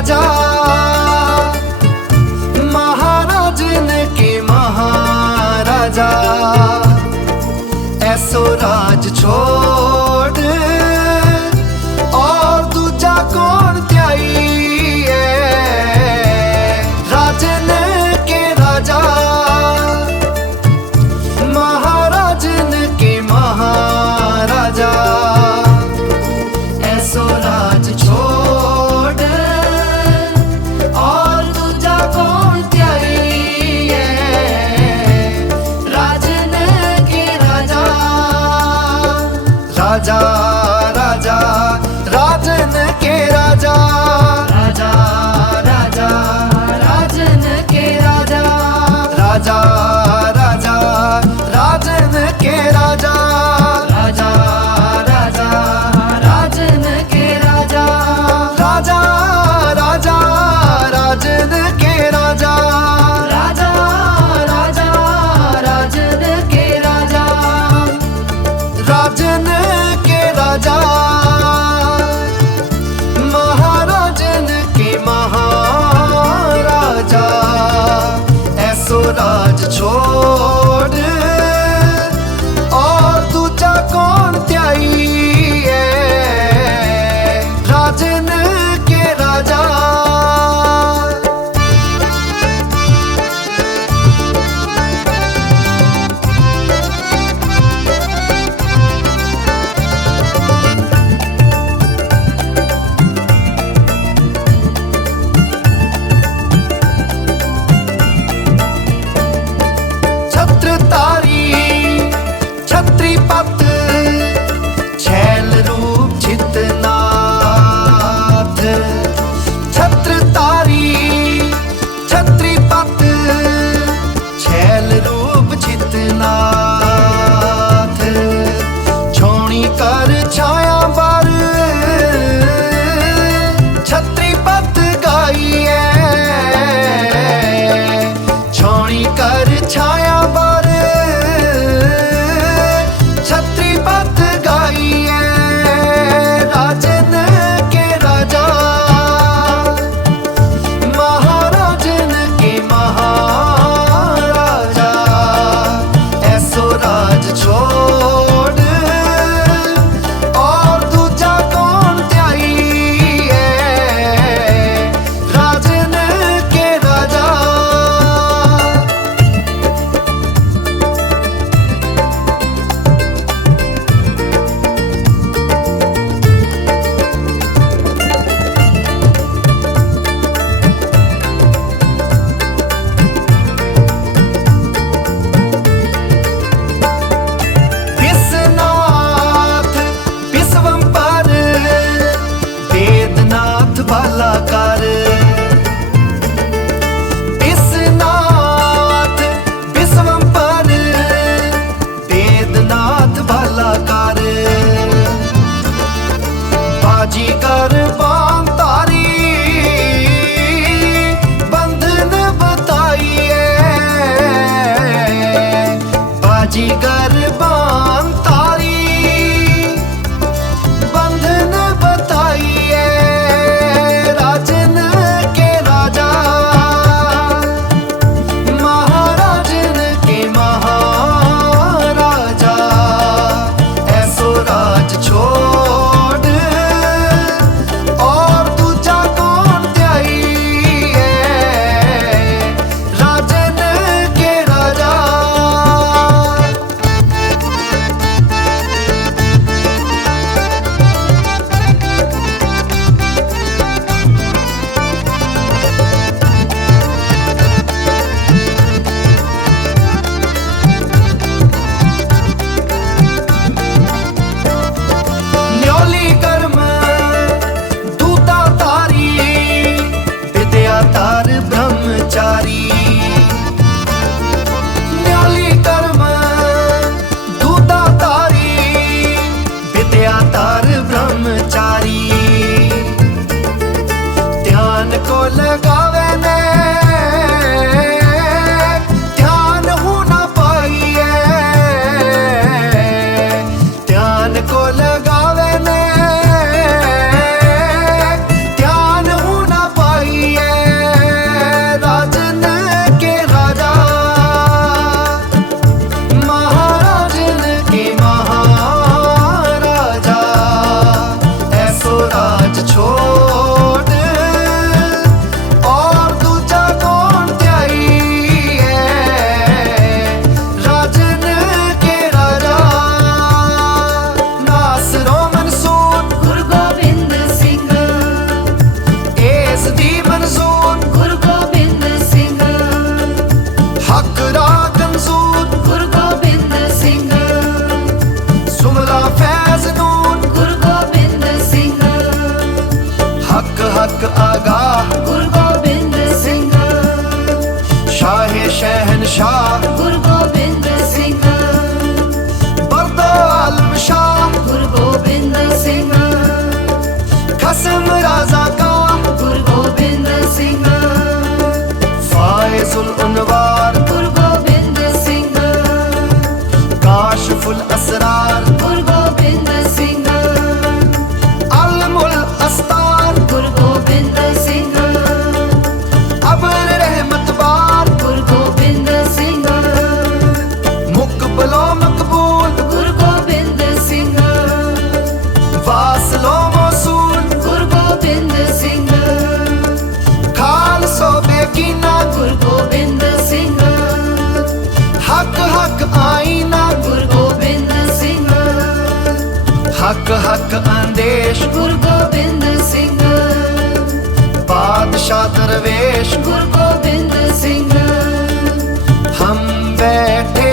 राजा, महाराजन के महाराजा। ऐसो राज छोड़ और दूजा कौन त्याई है। राजन के राजा, महाराजन के महाराजा। ऐसो राज छोड़ और दूजा कौन त्याई है। राजन के राजा, राजा राजा राजन के राजा। राजा राजा राजन के राजा। राजा राजा राजन के राजा। राजा राजा राजन के राजा। राजा राजा राजन के राजा। राजा राजा राजन के राजा। राजन के राजा, महाराजन के महाराजा। ऐसो राज छोड़ और दूजा कौन त्याई है। राजन के राजा। छत्रधारी छत्रीपत छैल रूप चितनाथ। छत्रधारी छत्रीपत छैल रूप चितनाथ। छोणी कर छाया बर छत्रीपत गाई है। छोणी कर छाया बर छत्री हक हक आदेश गुरु गोबिंद सिंह, बादशाह दरवेश गुरु गोबिंद सिंह। हम बैठे